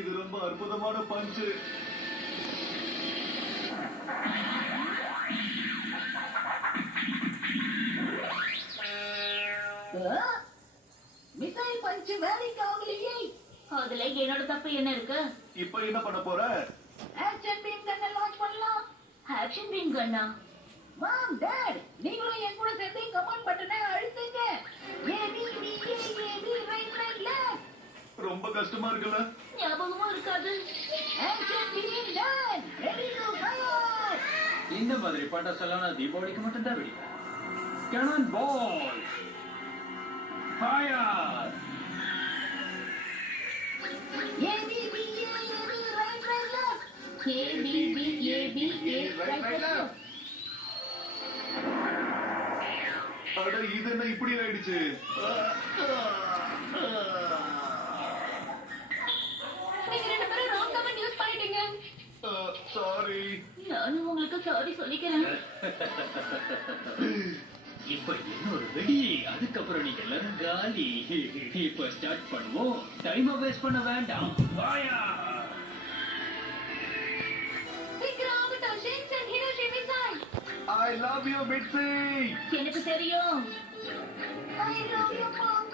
இது ரொம்ப அற்புதமான பஞ்சு. மிசைல் பஞ்சு வேலைக்கு ஆகலையே. அதுல என்னோட தப்பு என்ன இருக்கு? இப்ப என்ன பண்ண போற? ஆக்ஷன் பீம் கன்னை லான்ச் பண்ணலாம். ஆக்ஷன் பீம் கன்னா? மாம், டாட், நீங்களும் என் கூட சேர்ந்து கமாண்ட் பட்டனை அழுத்துங்க. A B B A B right right left. ரொம்ப கஷ்டமா இருக்குல்ல? ஞாபகமும் இருக்காது. Action Bheem done. Ready to fire. இந்த மாதிரி பட்டாசெல்லாம் நான் தீபாவளிக்கு மட்டும் தான் வெடிப்பேன். Cannon ball fire. A B B A B right right left. A B right left. அட இது என்ன இப்படி ஆயிடுச்சு? நீங்க ரெண்டு பேரும் ராங் கமெண்ட் யூஸ் பண்ணிட்டீங்க. சாரி. நானும் உங்களுக்கு சாரி சொல்லிக்கிறேன். இப்ப இன்னொரு வெடி, அதுக்கப்புறம் நீங்க எல்லாரும் காலி. இப்ப ஸ்டார்ட் பண்ணுவோம். டைம் வேஸ்ட் பண்ண வேண்டாம். ஃபயர். சீக்கிரம் ஆகட்டும். Shinchan Hiroshi missile. I love you, Mitzi. எனக்கு தெரியும். I love you, Mom.